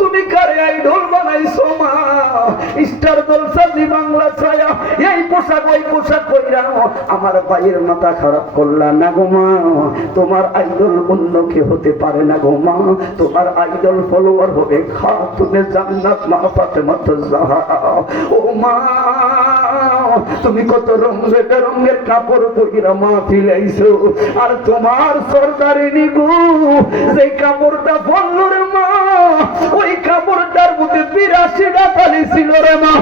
তুমি কারে আইডল বানাইছো, মা? স্টার দলসাজি বাংলা ছায়া, এই পোশাক, ওই পোশাক কইরা আমার ভাইয়ের মাথা খারাপ করলা না গো মা? তোমার আইডল অন্য কে হতে পারে না গো মা। তোমার আইডল ফলোয়ার হবে খাতুনে জান্নাত মা ফাতেমা জাহরা ও মা তুমি কত রঙে রঙের কাপড় পরিরা মা ফিলাইছো আর তোমার সরকারি নিগু সেই কাপড়টা বলল রে মা ওই কাপড়টার মধ্যে বিরাশিটা তালি ছিল রে মা।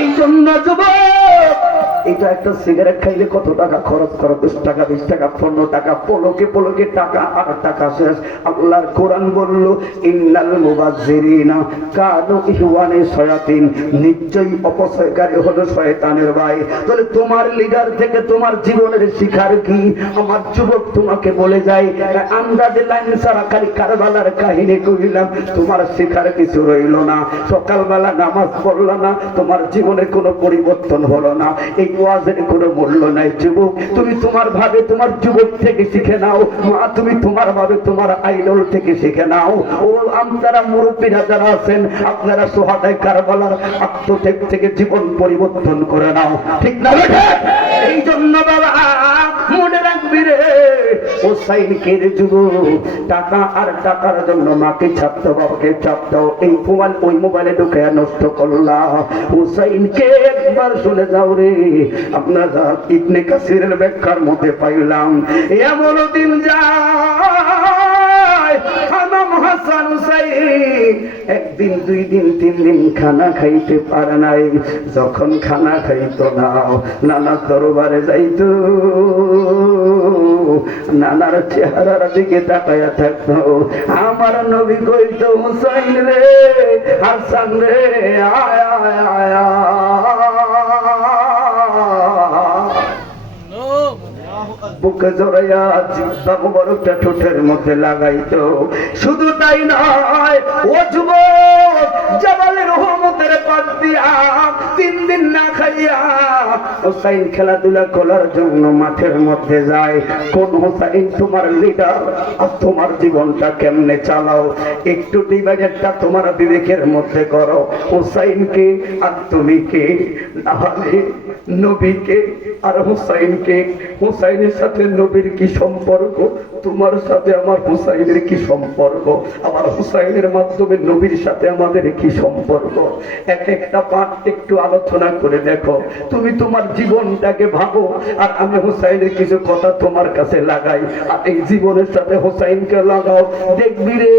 এই জন্য যুবক এটা একটা সিগারেট খাইলে কত টাকা খরচ করো? দশ টাকা, বিশ টাকা, পনেরো টাকা, পলকে পলকে টাকা, আর টাকা শেষ। আল্লাহর কোরআন বলল, ইন্নাল মুবাজ্জিরিনা কানু ইহওয়ানে শয়াতিন। নিশ্চয়ই অপচয়কারী হলো শয়তানের ভাই। তাহলে তোমার লিডার থেকে তোমার জীবনের শিখার কি? আমার যুবক তোমাকে বলে যায় আন্দাজে লাইন সারা খালি কারবালার কাহিনী করিলাম তোমার শিকার কিছু রইল না। সকালবেলা নামাজ পড়ল না, তোমার জীবনে কোনো পরিবর্তন হলো না। এই ওয়াজের কোনো মূল্য নাই যুবক। তুমি তোমার ভাবে তোমার যুবক থেকে শিখে নাও। মা, তুমি তোমার ভাবে তোমার আইডল থেকে শিখে নাও। ও আপনারা মুরব্বীরা যারা আছেন, আপনারা সোহাদাই কারবালার আত্মত্যাগ থেকে জীবন পরিবর্তন করে নাও। ঠিক না এই জন্য বাবা ও সাইন কেড়ে যুব টাকা আর টাকার জন্য মাকে চাপ দাও বাবাকে দাও এই মোবাইল ওই মোবাইলে ঢুকে নষ্ট করলা। হুসাইনকে একবার শুনে যাও রে, আপনারা ইবনে কাসিরের ব্যাখ্যার মধ্যে পাইলাম। এমন দিন যায় হামাম হাসান একদিন, দুই দিন, তিন দিন খানা খাইতে পারে নাই। যখন খানা খাইতো না, নানা দরবারে যাইতো। নানার চেহারার দিকে তাকায়া থাকতো আমার নবী কইতো, হুসাইন রে হাসান রে, আয় আয়। বুকে জড়াইয়া জিব্বা মোবারকটা ঠোঁটের মধ্যে লাগাইতো শুধু তাই নয়, ও যুবক জামালের রহমতের পাত দিয়া তিন দিন না খাইয়া হোসাইন খেলাধুলা করার জন্য মাঠের মধ্যে যায়। কোন হোসাইন, তোমার লিডার আর তোমার জীবনটা কেমনে চালাও? একটু ডিভাইডারটা তোমার বিবেকের মধ্যে করো। হোসাইন কে আর তুমি কে? নাহলে নবীকে আর হুসাইনকে। হুসাইনের সাথে নবীর কি সম্পর্ক? তোমার সাথে আমার হুসাইনের কি সম্পর্ক? আমার হুসাইনের মাধ্যমে নবীর সাথে আমাদের কি সম্পর্ক? এক একটা পাঠ একটু আলোচনা করে দেখো। তুমি তোমার জীবনটাকে ভাবো, আর আমি হুসাইনের কিছু কথা তোমার কাছে লাগাই। আর এই জীবনের সাথে হুসাইনকে লাগাও। দেখবি রে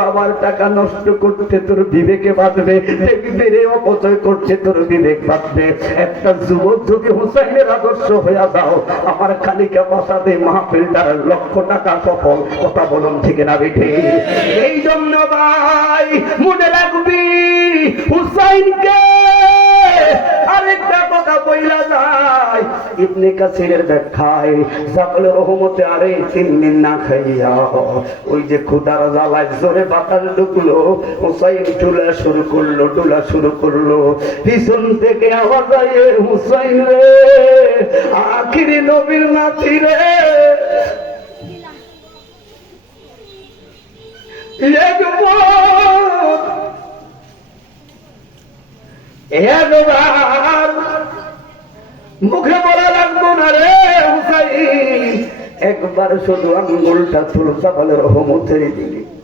বাবার টাকা নষ্ট করতে তোর বিবেকে বাঁধবে। দেখবি রে, অপচয় করতে তোর বিবেক বাঁধবে। একটা যুবক যদি হুসাইনের আদর্শ হইয়া যাও, আমার খালিকা বসাতে মাহফিলটার লক্ষ টাকা সফল। কথা বলুন ঠিক না বেঠে এই জন্য ভাই, মনে রাখবি, হুসাইনকে ইবনে কাসিরের ব্যাখ্যায় সকল রহমতে আরে তিন না খাইয়া ওই যে খুদার জ্বালায় জোরে বাতাস ঢুকলো, হুসাইন টুলা শুরু করল টুলা শুরু করল। পিছন থেকে আওয়াজ আয়ে হুসাইন রে, আখিরি নবীর নাতি রে। একবার একবার মুখে বলা লাগবো না রে হুসাইন। একবার শুধু আঙ্গুলটা তুলসা বলে রহমতের দিকে।